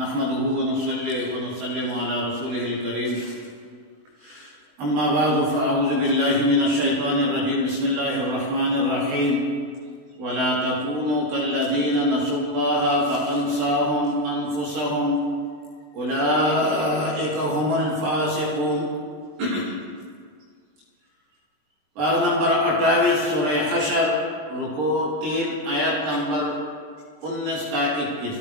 نحمده ونصلي ونسلم على رسوله الكريم اما بعد فاعوذ بالله من الشيطان الرجيم بسم الله الرحمن الرحيم ولا تكونوا كالذين نسوا الله فانساهم انفسهم اولئك هم الفاسقون۔ پارہ نمبر 28 سورہ حشر، رکوع 3 آیت نمبر 19 تا 21۔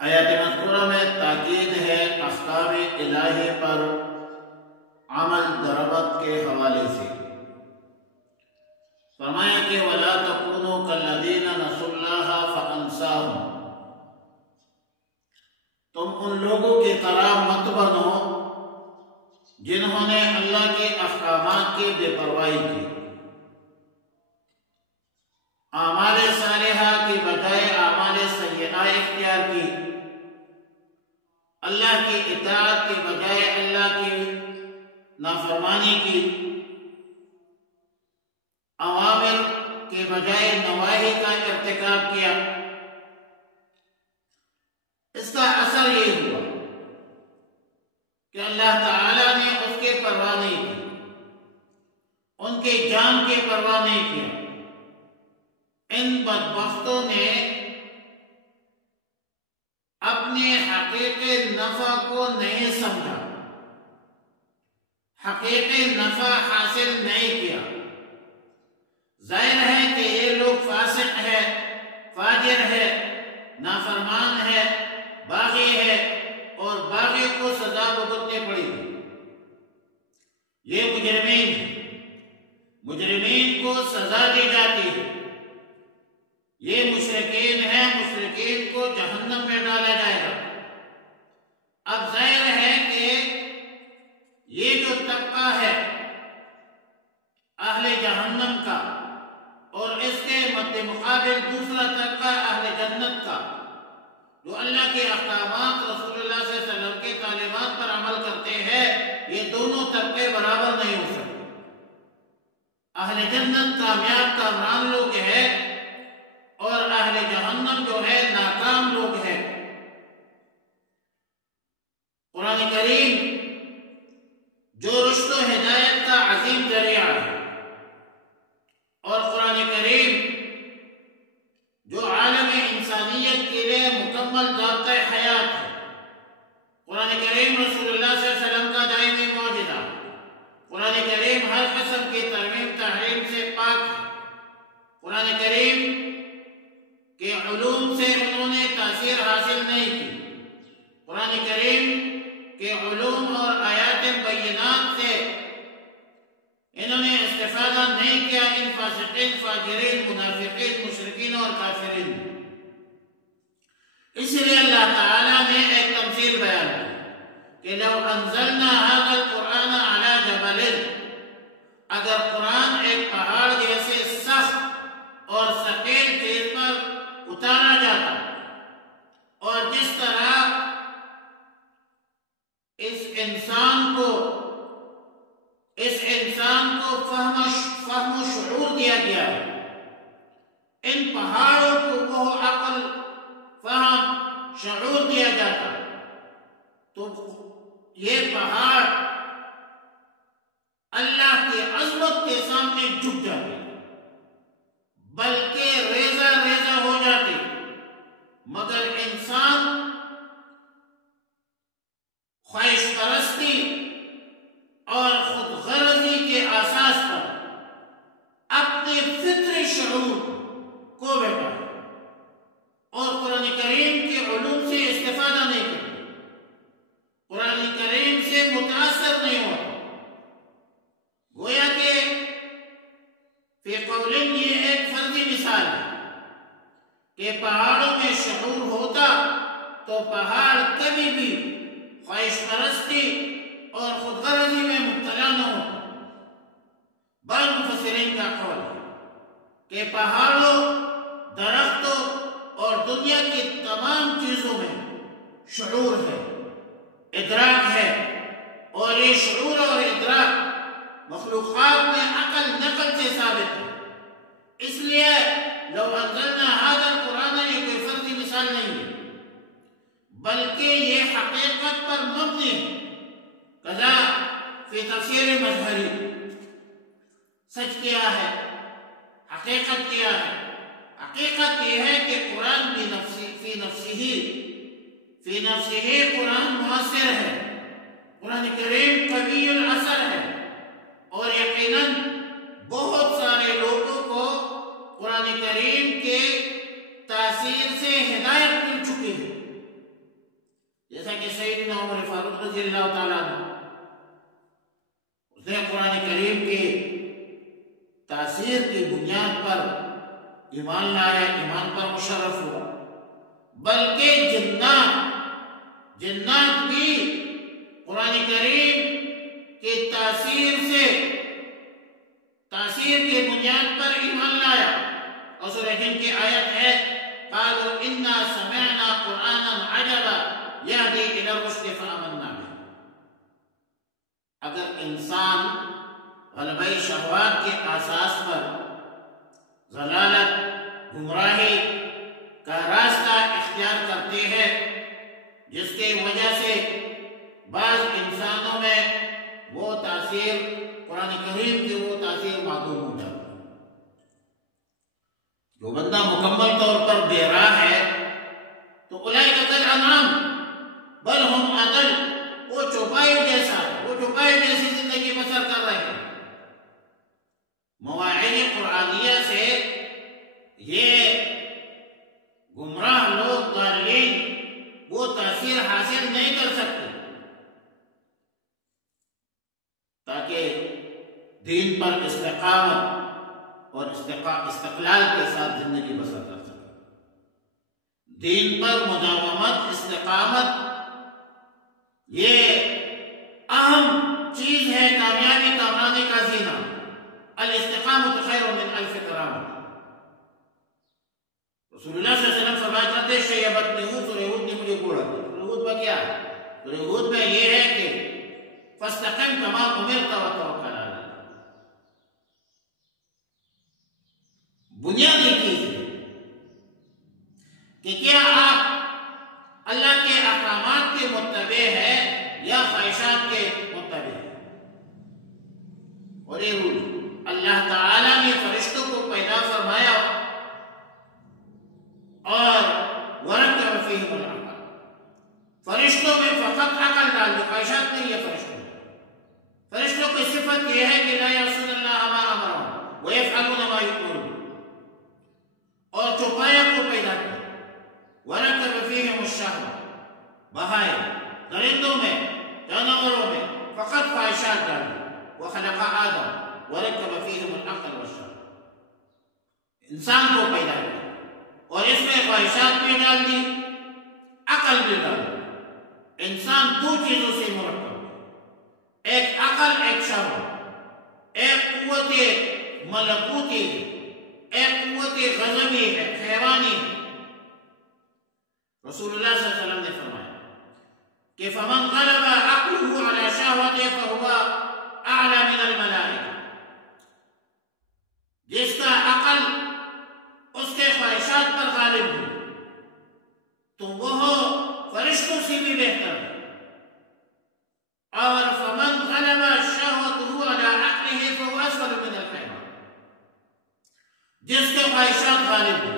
آیات مذکورہ میں تاکید ہے احکام الہی پر عمل دربت کے حوالے سے۔ فرمایا کہ وَلَا تَكُونُوا كَالَّذِينَ نَسُوا اللَّهَ فَأَنسَاهُمْ، تم ان لوگوں کی طرح مت بنو جنہوں نے اللہ کے احکامات کی بے پرواہی کی، اعمال صالحہ کی بجائے اعمال سیئہ اختیار کی، اللہ کی اطاعت کی بجائے اللہ کی نافرمانی کی، اوامر کے بجائے نواہی کا ارتکاب کیا۔ اس کا اثر یہ ہوا کہ اللہ تعالیٰ نے اس کے پرواہ نہیں کی، ان کے جان کے پرواہ نہیں کیا۔ ان بدبختوں نے اپنے حقیقی نفع کو نہیں سمجھا، حقیقی نفع حاصل نہیں کیا۔ ظاہر ہے کہ یہ لوگ فاسق ہے، فاجر ہے، نافرمان ہے، باغی ہے، اور باغی کو سزا بھگتنی پڑے گی۔ یہ مجرمین ہیں، مجرمین کو سزا دی جاتی ہے۔ یہ مشرکین ہیں، مشرکین کو جہنم میں ڈالا جائے گا۔ اب ظاہر ہے کہ یہ جو طبقہ ہے اہل جہنم کا، اور اس کے مد مقابل دوسرا طبقہ اہل جنت کا، جو اللہ کے احکامات، رسول اللہ صلی اللہ علیہ وسلم کے تعلیمات پر عمل کرتے ہیں، یہ دونوں طبقے برابر نہیں ہو سکتے۔ اہل جنت کامیاب کامران لوگ ہیں، اور اہل جہنم جو ہے ناکام لوگ ہیں۔ قرآن کریم جو رشد و ہدایت کا عظیم ذریعہ ہے، اور قرآن کریم جو عالم انسانیت کے لیے مکمل ضابطۂ حیات ہے۔ قرآن کریم رسول اللہ صلی اللہ علیہ وسلم کا دائمی معجزہ۔ قرآن کریم ہر قسم کی ترمیم تحریم سے پاک ہے۔ قرآن کریم کہ علوم سے انہوں نے تاثیر حاصل نہیں کی۔ قرآن کریم کے علوم اور آیات بینات سے انہوں نے استفادہ نہیں کیا ان فاسقین، فاجرین، منافقین، مشرکین اور کافرین۔ اس لیے اللہ تعالیٰ نے ایک تمثیل بیان کی کہ لو انزلنا هذا القرآن على جبل، اگر قرآن ایک پہاڑ جیسے سخت اور ثقیل چیز پر اتارا جاتا، اور جس طرح اس انسان کو فہم و شعور دیا گیا ہے، ان پہاڑوں کو وہ عقل، فہم، شعور دیا جاتا، تو یہ پہاڑ اللہ کی عظمت کے سامنے جھک جاتے، بلکہ ریزہ ریزہ ہو جاتے، مگر انسان خواہش پرستی اور خود غرضی کے اساس پر اپنے فطری شعور کو بیٹھا اور قرآن کریم کے علوم سے استفادہ نہیں کرتا، قرآن کریم سے متاثر نہیں ہوتا۔ گویا کہ فی قولن یہ ایک فرضی مثال ہے کہ پہاڑوں میں شعور ہوتا تو پہاڑ کبھی بھی خواہش پرستی اور خود غرضی میں مبتلا نہ ہوتا۔ بعض مفسرین کا قول ہے کہ پہاڑوں، درختوں اور دنیا کی تمام چیزوں میں شعور ہے، ادراک ہے، اور یہ شعور اور ادراک مخلوقات میں عقل نقل سے ثابت ہے۔ اس لیے لو انزلنا هذا القرآن یہ کوئی فرضی مثال نہیں ہے، بلکہ یہ حقیقت پر مبنی ہے. کذا فی تفسیر مظہری، سچ کیا ہے، حقیقت کیا ہے؟ حقیقت یہ ہے کہ قرآن فی نفسہ قرآن مؤثر ہے، قرآن کریم قوی الاثر ہے، اور یقیناً بہت سارے لوگوں کو قرآن کریم کے تاثیر سے ہدایت مل چکی ہے، جیسا کہ سیدنا عمر فاروق رضی اللہ تعالیٰ عنہ، اس نے قرآن کریم کے تاثیر کی بنیاد پر ایمان لایا، ایمان پر مشرف ہوا. بلکہ جنات بھی قرآن کریم کی تاثیر کی بنیاد پر ایمان لایا. اور سورہ جن کی آیت ہے قالوا انا سمعنا قرآنا عجبا یہدی الی الرشد فآمنا به. اگر انسان غلبہ شہوات کے اساس پر ضلالت، گمراہی کا راستہ اختیار کرتے ہیں، جس کی وجہ سے بعض انسانوں میں وہ تاثیر قرآن کریم کی وہ تاثیر معدوم ہو جاتی ہے. جو بندہ مکمل طور پر بے راہ ہے تو اولئک کالانعام بل ہم اضل، وہ چوپائے جیسا ہے، وہ چوپائے جیسی زندگی بسر کر رہے ہیں. مواعظ قرآنیہ سے یہ گمراہ لوگ، ضالین، وہ تاثیر حاصل نہیں کر سکتے تاکہ دین پر استقامت اور استقلال کے ساتھ زندگی بسر کر سکے. دین پر مداومت، استقامت، یہ اہم چیز ہے کامیابی کامرانی کا زینہ. الاستقامت خیر من الف کرامۃ. رسول اللہ صلی اللہ علیہ وسلم فرمایا کرتے ہیں شیبتنی ہود، سورہ ہود نے مجھے کوڑا دیا. سورہ ہود میں کیا ہے؟ سورہ ہود میں یہ ہے کہ فاستقم کما امرت وتوکل علی اللہ. بنیادی چیز ہے کہ کیا آپ اللہ کے احکامات کے متبع ہے یا خواہشات کے متبع ہے. اور یہ رول اللہ تعالیٰ نے فرشتوں کو پیدا فرمایا اور وَرَكَّبَ فِيهِمُ الْعَقْلَ، فرشتوں میں فقط عقل ڈال دو، خواہشات نہیں ہے. فرشتوں کی صفت یہ ہے کہ لا یعصون اللہ ما امرهم ویفعلون ما یؤمرون. اور چوپایا کو پیدا کیا. وَرَكَّبَ فِيهِمُ الشَّهْوَةَ، بہائے درندوں میں، جانوروں میں فقط خواہشات ڈال دو. وَخَلَقَ آدَمَ وَرَكَّبَ فِيهِمُ الْعَقْلَ وَالشَّهْوَةَ، انسان کو پیدا کیا اور اس میں خواہشات بھی ڈال دی، عقل بھی ڈال دی. انسان دو چیزوں سے مرکب ہے، ایک عقل، ایک شہوت. ایک قوت ملکوتی ہے، ایک قوت غضبی ہے، حیوانی ہے. رسول اللہ صلی اللہ علیہ وسلم نے فرمایا کہ فمن غلب عقله على شهوته فهو اعلى من الملائکہ. جس کا عقل اس کے خواہشات پر غالب ہو تو وہ فرشتوں سے بھی بہتر ہے. اور فمن غلب شهوته على عقله فهو اسفل من الحیوان. جس کے خواہشات غالب ہو،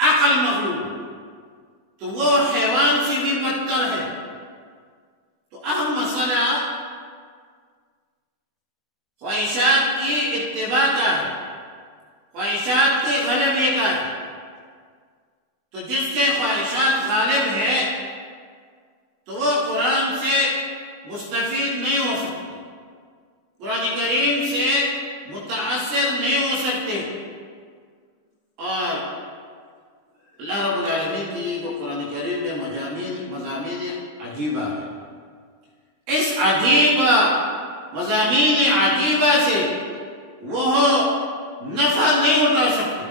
عقل مغلوب تو وہ حیوان سے بھی بدتر ہے. تو اہم مسئلہ خواہشات کی اتباع کا ہے، خواہشات کے غلبے کا ہے. تو جس کے خواہشات غالب ہے تو وہ قرآن سے مستفید نہیں ہو سکتے، قرآن کریم سے متاثر نہیں ہو سکتے. اور اللہ رب العالمین کی وہ قرآن کریم میں مضامین عجیبہ ہے. اس عجیبہ مضامین عجیبہ سے وہ نفع نہیں اٹھا سکتا.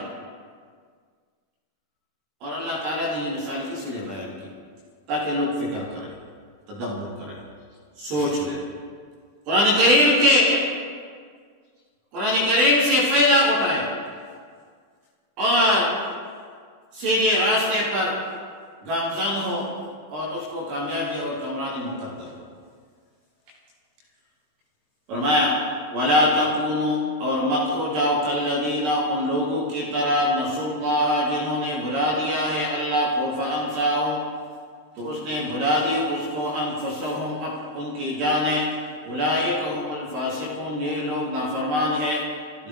اور اللہ تعالیٰ نے یہ مثال اس لیے بیان کی تاکہ لوگ فکر کریں، تدبر کریں، سوچ لیں، قرآن کریم سے فائدہ اٹھائے اور سیدھے راستے پر گامزن ہو کامیابی اور کامرانی مقدر. فرمایا وَلَا تَكُونُوا اور مت ہو جاؤ كَالَّذِينَ ان لوگوں کی طرح نسوا اللَّهَ جنہوں نے بھلا دیا ہے اللہ کو فَأَنسَاهُمْ تو اس نے بھلا دی اس کو أَنفُسَهُمْ اب ان کی جانیں أُولَئِكَ هُمُ الْفَاسِقُونَ یہ لوگ نافرمان ہیں.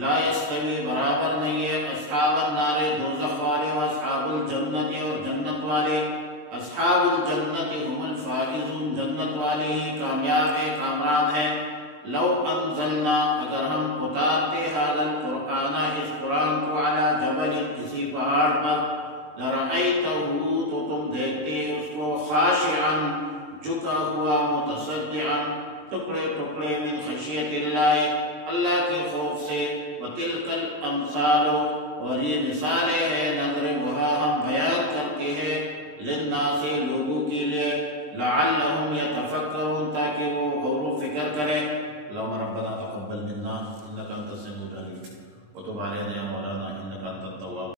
لا يستوی برابر نہیں ہے اصحاب النار دوزخ والے و اصحاب الجنت اور جنت والے. اصحاب الجنت هم الفائزون جنت والے ہی کامیاب ہے کامران ہے. لو انزلنا اگر ہم اتارتے هذا القرآن اس قرآن کو على جبل کسی پہاڑ پر لرأيته تو تم دیکھتے اس کو خاشعا جھکا ہوا متصدعا ٹکڑے ٹکڑے من خشیت اللہ اللہ کے خوف سے. وتلک الامثال اور یہ مثالیں ہیں نضربها ہم بیان کرتے ہیں للناس لوگوں کے لیے لعلهم يتفکرون تاکہ وہ غور و فکر کریں. اللهم ربنا تقبل منا انك انت السميع العليم وتب علينا